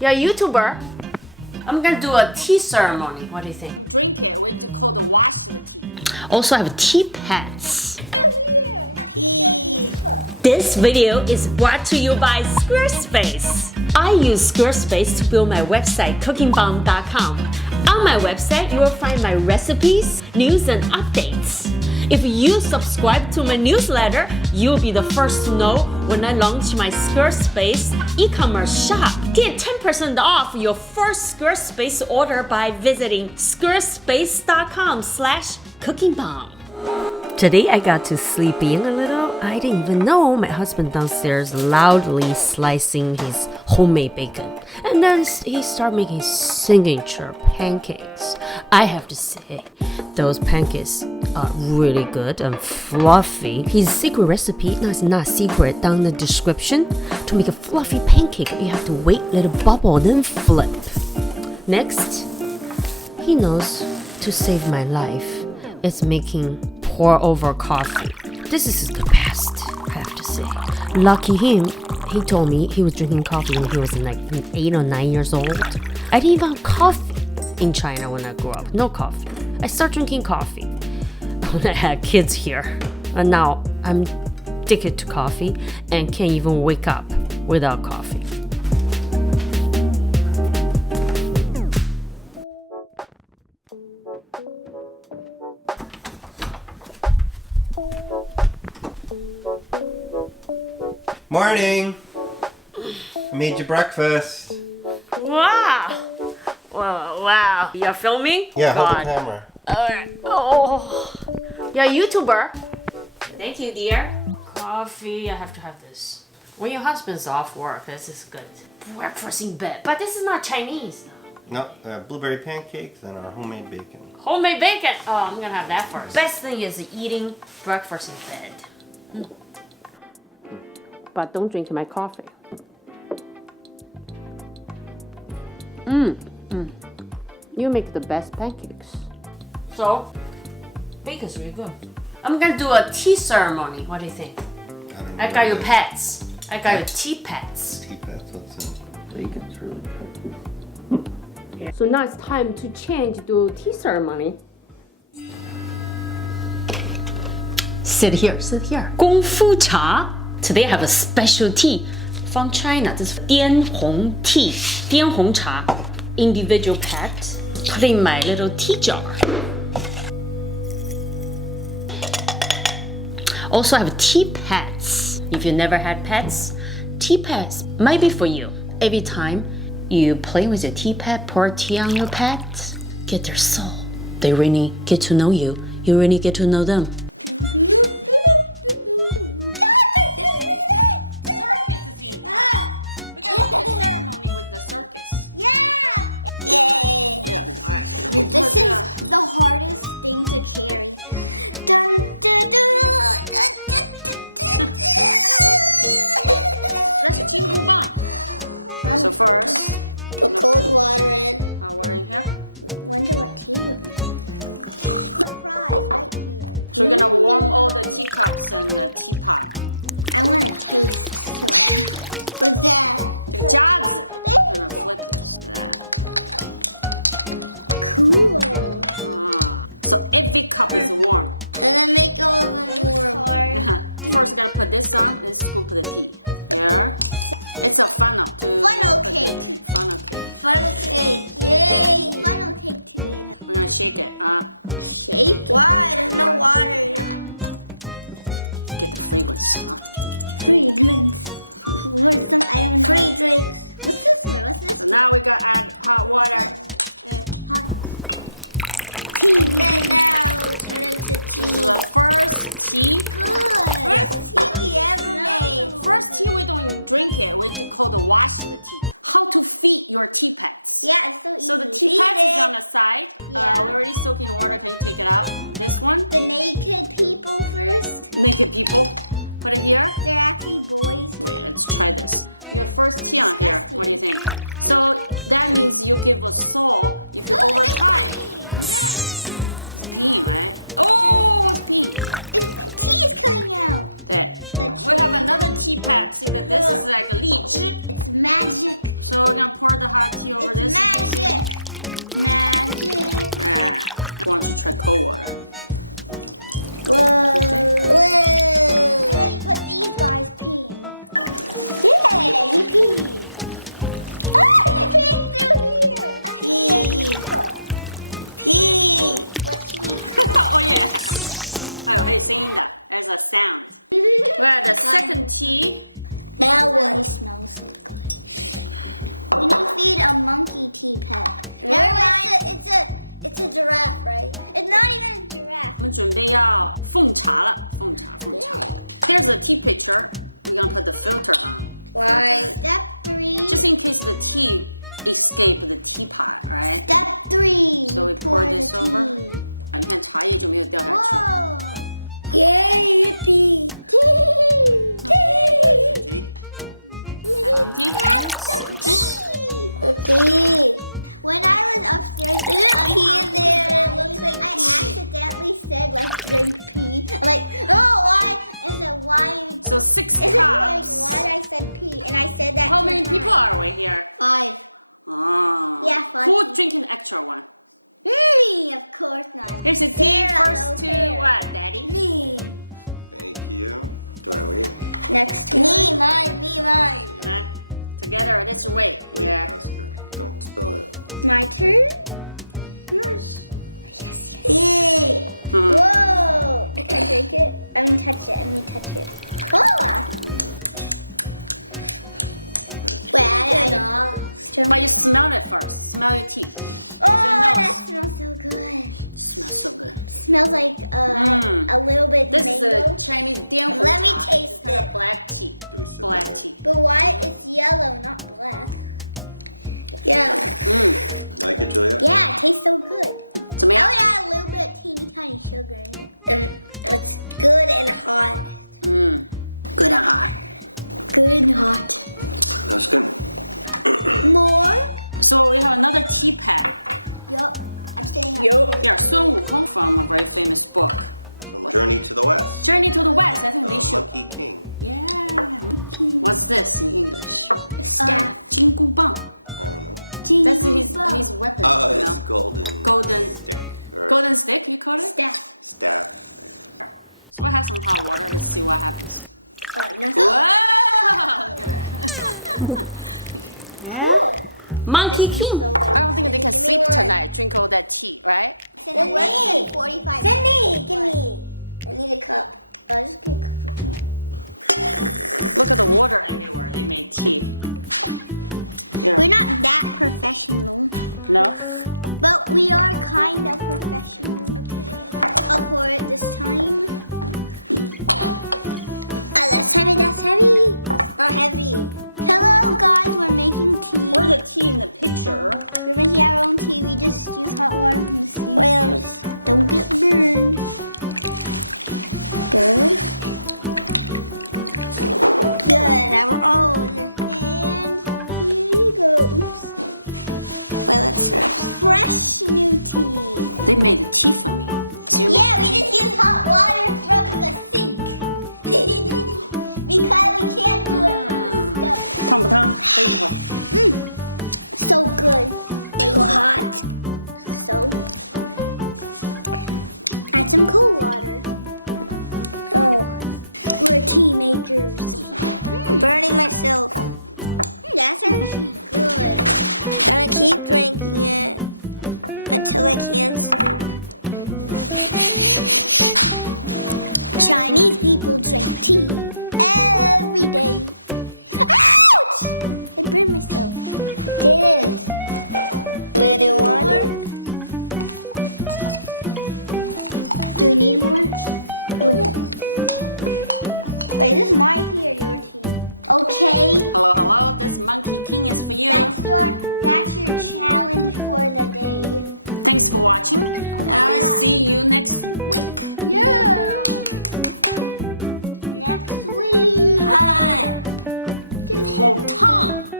You're a YouTuber. I'm gonna do a tea ceremony. What do you think? Drink it. We call the wash the tea. Also, I have tea pads. Here. Tea. This video is brought to you by Squarespace. I use Squarespace to build my website, CookingBomb.com. On my website, you will find my recipes, news, and updates. If you subscribe to my newsletter, you'll be the first to know when I launch my Squarespace e-commerce shop. Get 10% off your first Squarespace order by visiting squarespace.com/cookingbomb. Today I got to sleep in a little. I didn't even know my husband downstairs loudly slicing his homemade bacon. And then he started making signature pancakes. I have to say, those pancakes are really good and fluffy. His secret recipe, no, it's not secret, down in the description. To make a fluffy pancake, you have to wait, let it bubble, then flip. Next, he knows to save my life. It's making pour over coffee. This is the best, I have to say. Lucky him, he told me he was drinking coffee when he was like 8 or 9 years old. I didn't even have coffee in China when I grew up. No coffee. I started drinking coffee when I had kids here. And now I'm addicted to coffee and can't even wake up without coffee. Morning! I made you breakfast. Wow! Wow. You're filming? Yeah, hold the camera. Alright. Oh. You're a YouTuber. Thank you, dear. Coffee. I have to have this. When your husband's off work, this is good. Breakfast in bed. But this is not Chinese. No, blueberry pancakes and our homemade bacon. Homemade bacon. Oh, I'm gonna have that first. Best thing is eating breakfast in bed. But don't drink my coffee. You make the best pancakes. So, bacon's really good. I'm gonna do a tea ceremony. What do you think? I got your pads. I got your tea pads. Tea pads, what's in bacon's really good. So now it's time to change to tea ceremony. Sit here. 功夫茶. Today I have a special tea from China. This is 滇红 tea, 滇红茶. Individual packed. Put in my little tea jar. Also I have tea pads. If you never had pads, tea pads might be for you. Every time you play with your tea pad, pour tea on your pads, get their soul. They really get to know you. You really get to know them. Circus is in. We're gonna do the ceremony with the circus. Yeah! Yay! Yeah, alright. This is the hardest thing to carry. Dun, dun, dun, dun, dun, dun, dun. That's a CookingBomb. So first, Put cold water in. water in here. Wonder what tea would be. Surprise right here. So we're gonna warm all the teacups and the teapot. I want to taste some. What's that? 这个夹子. I'm gonna flip this. Cool. So every cup is warm. And then make all of them warm. First, we're gonna put this on and scoop the tea. Here. It's a funnel to Funnel put the cake. tea. Funnel cake. Funnel cake. Yay. Funnel cake today. We're gonna shake it. Shake? Why? There's no water. Get the fragrance. Fragrance. Where's some? I don't know. Free drinks. What's this one? What's this? So now we gotta add hot water. Hot tea. And then now turn into tea. This is the first tea. Good. First tea we ever made. First tea, we don't drink it. We call the wash the tea. How to feed your tea pads. Yeah, it's so easy. So the tea pads is on the side. Yeah. We're already soaking in water. Can you take it out? This one. The naked people first. Naked people. Put it here. They're actually boys. Wait, let's try this. Your first tea on here. Disgusting. What do you think? So that means you give a soul if you over time. It's peeing, right? Oh, it's peeing. Tea is coming out. 对 The We have another tea pad. See that this is like a 荔枝. It's magic. So we're gonna pour the hot tea over It's this. magic. Magic. I want to try cold water. Whoa. And then you put these guys peeing. Yeah, he peed. Oh, he's peeing through here. Pee. Pee. What should we? Oh yeah. 哎呦，还有声音的 There's a sound. We're at the second tea. Now what? It smells so good. We need to feed a monkey tea pet. Never mind. It's a giraffe, right? It's not even a giraffe. 我们准备要奉茶了，奉茶。Here's the tea pitcher. We're gonna put the filter on. Why? Step 3. Just in case the tea escape the teapot, right? Step 3. So we pour this over. 啊，你看茶叶就没有掉下去。 Whoa. Yay, yippee. Tea. Tea? Have some tea? Tea. When I was upstairs, There's pea in there. It looks like I pea. accidentally said like drink pee. I'm like, oh, why? I said, why? So 6 Is it like cups. why I said pee? And I said that. How 2 many times. people are we here? 5. Ah. Yeah, 5. Who's drinking the extra one? Me, of course not. Here's the tea Sarah, first no to fair. what, Daddy? Me. Thank you. Do I wait? Next to Me, mine. Right? Together, let's wait. Wait, Yeah. Oscar. Don't spill it. My turn. Yours. Yes. Yay. Whoa! Can I drink it? I'm gonna touch it. Oh! Wait, I don't. But you smell it first. Smell your tea. Oh, nose. that smells so good. Smells so good. Smells like a little bit This is mango. a Chinese dianhu Let me cha. taste It's like it. a black tea. Do we sit Black there? tea. But why it's yellow, not black? Yeah. Like it, Julia? Yeah, it tastes so good. 怎么 I 样？ would add a little bit of teeny tiny sugar in it. It's good and hot. Good and hot. Good and hot. That's good. More? So we have another tea pad. Yup. I'm staying up. Here, Sun Wukong from a very famous book. From Journey to the West. Journey to the West. I think they should. Monkey King. Yeah. What's this in English? Staff. 金箍棒. I don't know. That's his weapon. Oh, you it's know? golden Stick. or Golden stick, you call it? Staff. staff. So I have some hot water. Let's see what happens. Nothing. Whoa! Look at that. Cool. Monkey This is King. so good. I don't think they can Give me sleep one. tonight. Drink all that tea, right? Send it works in 45 Send give me. I need a cup. Just get Look at the water everywhere. They made tea. Here. We're not that professional, No? but we are kind of professional. I'll pour it this time. Oh, that's heavy, that's heavy. Not heavy. Hello guys, we're making tea. Pour the tea in the pitcher. We're making our own tea. We just use hot water from the sink. Wait, let me just. Don't get burned. Good. Good. Our own. And here you go. Oops. Wait, let's serve. Fresh new tea. They made the tea for me. So you Yeah, we just use hot water from the sink. Because we can't do it from the stove. 烫不烫？可以烫。 So good. Too hot. So, add some cool water. Oh, We're tea makers. I'm burning myself. That's actually good. Gonna keep drinking it until I can't sleep. Chinese people drink tea every day. Ouch! I burned myself. Did. Wait, do you want it? Do we need more? Wait, this is my tea or your tea? Okay. Hello, hello. This Monkey King is for you. That's your challenge for the day. Thanks for watching. We'll see you next week. Yeah. Next week. Hot. Hold tongue.